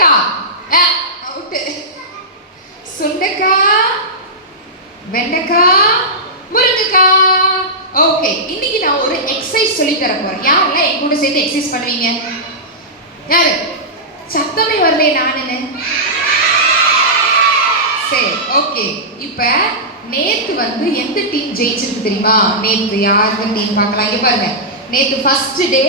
சுண்டக்காய் அவுட்டு. சுண்டக்காய், வெண்டைக்காய், முருங்கைக்காய். ஓகே, இன்னைக்கு நான் ஒரு எக்ஸசைஸ் சொல்லி தர போறேன். யாரெல்லாம் என் கூட சேர்ந்து எக்ஸசைஸ் பண்ணுவீங்க? யாரு? சத்தமே வரலையே நானுன்னு. சரி, ஓகே. இப்ப நேத்து வந்து எந்த டீம் ஜெயிச்சிருக்கு தெரியுமா? நேத்து யாரு டீம் பார்க்கலாம். இங்க பாருங்க, நேத்து ஃபர்ஸ்ட் டே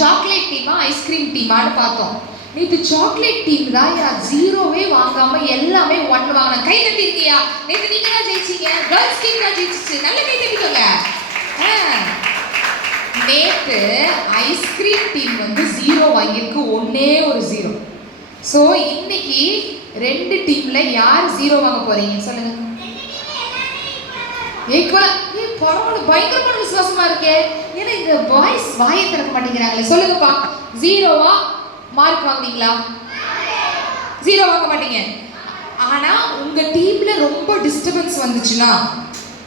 சாக்லேட் டீமா ஐஸ்கிரீம் டீமான்னு பார்த்தோம். நேத்து சாக்லேட் டீம் தான் ஜீரோவே வாங்காம எல்லாமே 1 வாங்கின. கை தட்டி இருக்கியா? நேத்து நீங்க தான் ஜெயிச்சீங்க. கேர்ள்ஸ் டீம் தான் ஜெயிச்சிச்சு. நல்ல கை தட்டிக்கோங்க. நேத்து ஐஸ்கிரீம் டீம் வந்து 0 வாங்கியிருக்கு, ஒன்னே ஒரு 0. ஸோ இன்னைக்கு 2 டீம்ல யார் 0 வாங்க போறீங்க சொல்லுங்க. பரவாயில்ல, பயங்கரமான விசுவாசமா இருக்கே. ஏன்னா இந்த பாய்ஸ் வாயை திறக்க மாட்டேங்கிறாங்களே. சொல்லுங்கப்பா, 0வா மார்க் வாங்குவீங்களா? 0 வாங்க மாட்டீங்க. ஆனா உங்க டீம்ல ரொம்ப டிஸ்டர்பன்ஸ் வந்துச்சுன்னா,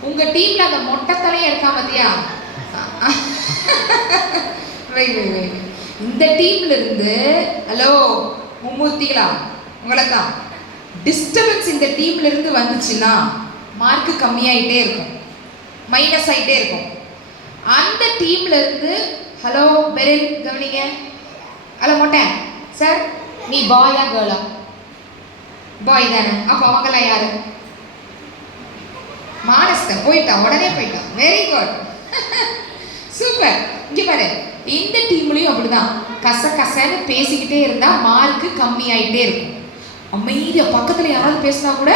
உங்க டீம்ல அந்த மொட்டை தலையா இருக்கா பாத்தியா, இந்த டீம்ல இருந்து ஹலோ மும்மூர்த்திகளா உங்களை தான் டிஸ்டர்பன்ஸ் இந்த டீம்ல இருந்து வந்துச்சுன்னா மார்க் கம்மியாயிட்டே இருக்கும், மைனஸ் ஆயிட்டே இருக்கும். அந்த டீம்ல இருந்து ஹலோ பெரில் கவனிங்க. ஹலோ மொட்டை சார், நீ பாயா கேர்ளா? பாய் தானே. அப்ப அவங்களாம் யாரு? மானஸ்தன். போயிட்டா, உடனே போயிட்டா. Very good, super. இங்க பாரு, இந்த டீம்லயும் அப்படிதான். கசன்னு பேசிக்கிட்டே இருந்தா மார்க் கம்மி ஆயிட்டே இருக்கும். அமைதியா பக்கத்துல யாராவது பேசினா கூட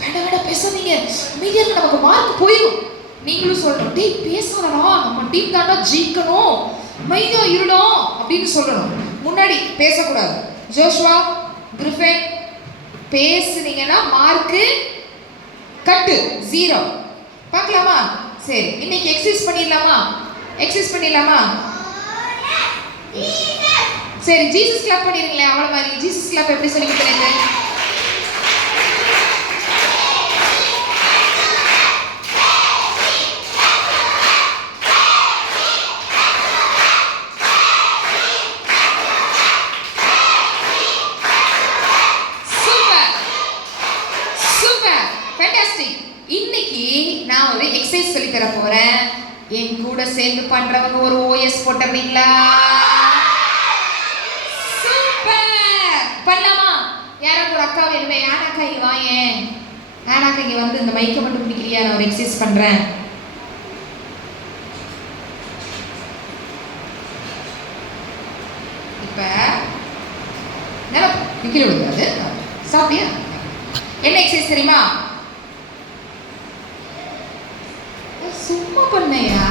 வேண்டாம் பேசாதீங்க, அமைதியா நமக்கு மார்க் போயிடும். நீங்களும் சொல்லணும், டேய் பேசாதடா, நம்ம டீம் தாண்டா ஜெயிக்கணும், அமைதியா இருடணும் அப்படின்னு சொல்லணும். முன்னாடி பேசக்கூடாது. ஜோஷ்வா, கிரிஃபின், பேசுனீங்கன்னா மார்க்கு கட்டு 0. பார்க்கலாமா? சரி, இன்னைக்கு எக்ஸசைஸ் பண்ணிடலாமா? சரி, ஜீசஸ் கிளாப் பண்ணிருங்களேன். அவள மாதிரி ஜீசஸ் கிளாப் எப்படி சொல்லி கொடுத்தேன்? Super, fantastic. இன்னைக்கு நான் ஒரு எக்ஸசைஸ் சொல்லி தர போறேன். என் கூட சேர்ந்து பண்றவங்க ஒரு OS போட்டுறீங்களா? சூப்பர், பண்ணலாமா? யாராவது ஒரு அக்கா வேணுமே? ஆனாக்கா இங்க வாயேன். ஆனாக்கா இங்க வந்து இந்த மைக்கை மட்டும் பிடிக்கிறியா? நான் ஒரு எக்ஸசைஸ் பண்றேன். இப்ப கீழே விழுந்தாது. சாப்பிட்டியா? என்ன எக்ஸசைஸ் தெரியுமா? சும்மா பண்ணையா?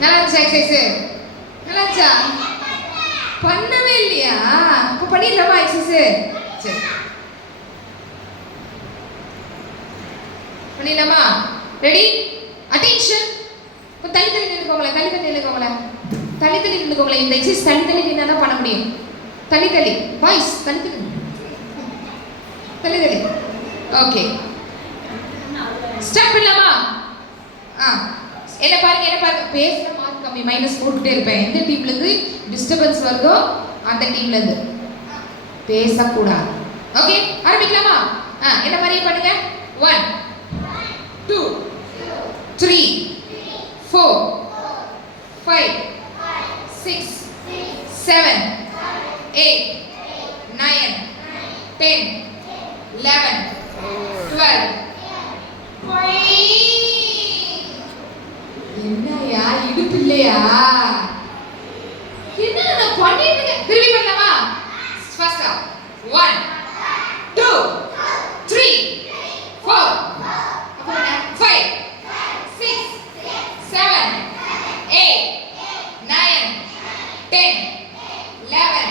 நல்லா இருந்துச்சா எக்ஸசைஸ்? நல்லா இருந்துச்சா? பண்ணவே இல்லையா? இப்போ பண்ணிடலாமா எக்ஸசைஸ்? சரி, பண்ணிடலாமா? Ready, attention. இப்போ தள்ளி நின்னுக்கோங்களேன். இந்த எக்ஸசைஸ் தள்ளி நின்னா தான் பண்ண முடியும். தள்ளி பாய்ஸ், தள்ளி. ஓகே, ஸ்டார்ட் பண்ணலாமா? என்ன பாருங்க, பேசுற மார்க் கம்மி, மைனஸ் போட்டுட்டே இருப்பேன். எந்த டீம்ல இருந்து டிஸ்டர்பன்ஸ் வருதோ அந்த டீம்ல இருந்து பேசக்கூடாது. ஓகே, ஆரம்பிக்கலாமா? என்ன மாதிரியே பண்ணுங்க. 1 2 3 4 5 6 7 8 9 10 11 12. என்னையா இடுப்பு இல்லையா? என்ன நான் பண்ணிட்டு திரும்பி பண்ணலாமா? ஃபர்ஸ்ட் 1 2 3 4 அப்புறம் 5 6 7 8 9 10 11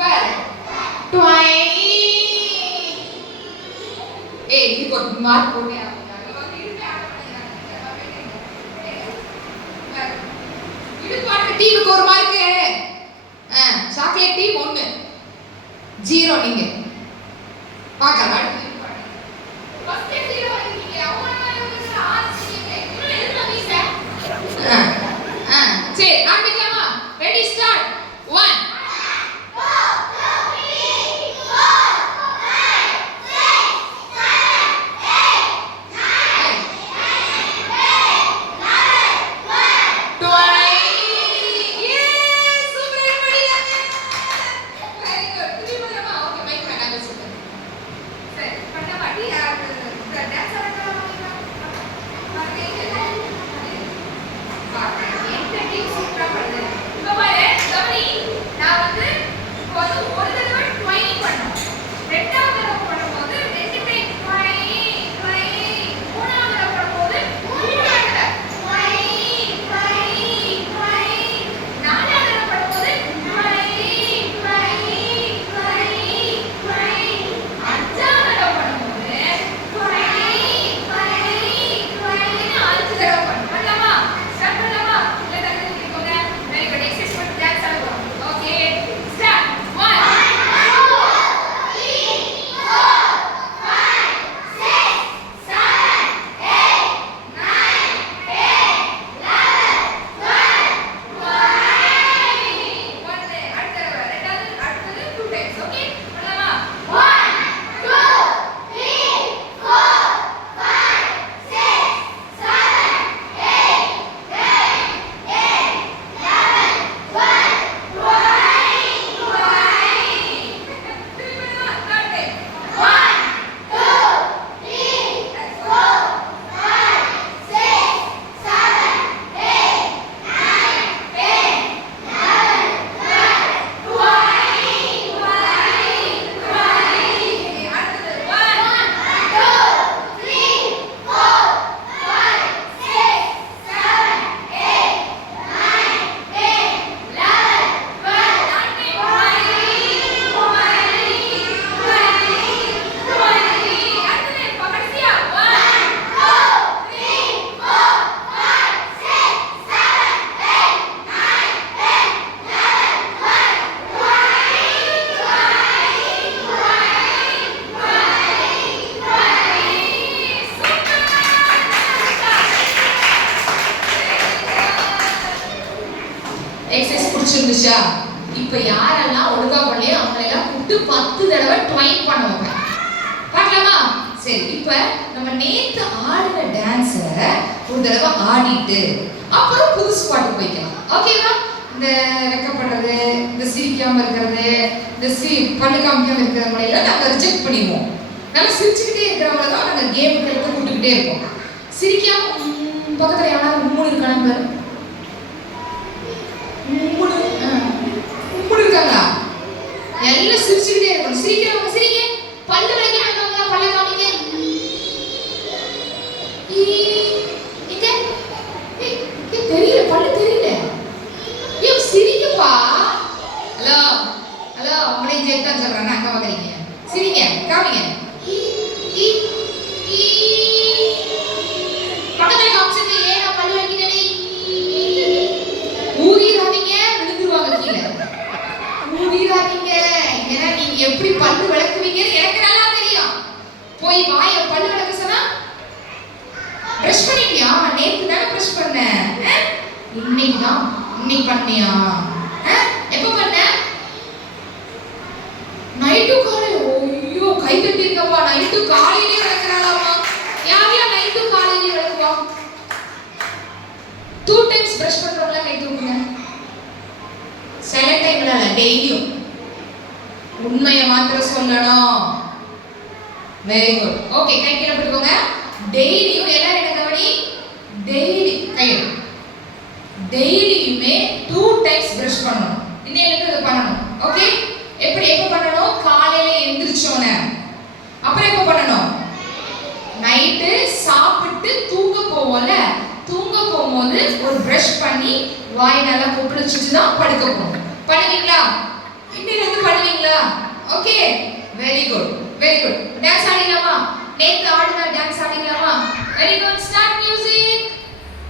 12 20. இது ஒரு மார்க் போடுங்க. டீமுக்கு ஒரு மார்க். Chocolate team 1 0. நீங்க பார்க்கலாம். ஃபர்ஸ்ட் 0 வாங்கிட்டீங்க. அவங்க புரிஞ்சிருச்சா? இப்ப யாரெல்லாம் ஒழுங்கா பண்ணலையோ அவங்களை எல்லாம் கூப்பிட்டு 10 தடவை ட்வைன் பண்ண வைப்பேன். பார்க்கலாமா? சரி, இப்ப நம்ம நேத்து ஆடின டான்ஸ ஒரு தடவை ஆடிட்டு அப்புறம் புதுசு பாட்டு போய்க்கலாம். ஓகேவா? இந்த வெக்கப்படுறது, இந்த சிரிக்காம இருக்கிறது, இந்த பல்லு காமிக்காம இருக்கிறவங்களை எல்லாம் நாங்க ரிஜெக்ட் பண்ணிடுவோம். நல்லா சிரிச்சுக்கிட்டே இருக்கிறவங்கள தான் நாங்க கேமுக்கு எடுத்து கூப்பிட்டுக்கிட்டே இருப்போம். சிரிக்காம பக்கத்துல யாராவது 3 இருக்காங்க பாரு. 3 இருக்காங்களா? எல்லாம் சிரிச்சுக்கிட்டே இருக்கணும். சிரிக்கிறவங்க சிரிங்க. பல்லு விளக்கினவங்க பல்ல காமிங்க. இங்க தெரியல, பல்லு தெரியல. ஏன் சிரிங்கப்பா? ஹலோ ஹலோ, உங்களை ஜெயித்தா சொல்றாங்க, அங்க வாங்குறீங்க. சிரிங்க, காமிங்க. பக்கத்துல காமிச்சது ஏன் நான் பல்லு விளக்கினே? ஊதிராதீங்க, விழுந்துருவாங்க கீழே. ஊதிராதீங்க. ஏன்னா நீங்க எப்படி பல்லு விளக்குவீங்கன்னு எனக்கு நல்லா தெரியும். போய் வாயை பல்லு விளக்க சொன்னா பிரஷ் பண்ணிட்டியா? நேத்து தானே பிரஷ் பண்ண. இன்னைக்கு பண்ணியா? எப்ப பண்ண? நைட்டு காலையில. ஐயோ, கை தட்டிருக்கப்பா. நைட்டு காலையிலே விளக்குறாளாமா. யாரையா நைட்டு காலையிலே விளக்குவா? 2 டைம்ஸ் பிரஷ் பண்றவங்கள கை தூக்குங்க. சில டைம்ல டெய்லியும் உண்மையை மாத்திரம் சொல்லணும். Very good. ஓகே, கை கீழே போட்டுக்கோங்க. டெய்லியும் எல்லாரும் என்ன கவனி? டெய்லியுமே 2 டைம்ஸ் பிரஷ் பண்ணணும். இன்னையிலிருந்து இது பண்ணணும். ஓகே? எப்படி எப்ப பண்ணணும்? காலையில எந்திரிச்சோனே. அப்புறம் எப்ப பண்ணணும்? நைட்டு சாப்பிட்டு தூங்க போவோம்ல, தூங்க போகும்போது ஒரு பிரஷ் பண்ணி வாய் நல்லா கொப்பளிச்சிட்டு தான் படுக்க போகணும். பண்ணுவீங்களா? இன்னையிலிருந்து பண்ணுவீங்களா? Okay, very good very good. Dance ஆடிடலாமா? நேத்து ஆடின டான்ஸ் ஆடிடலாமா? Very good. Start music.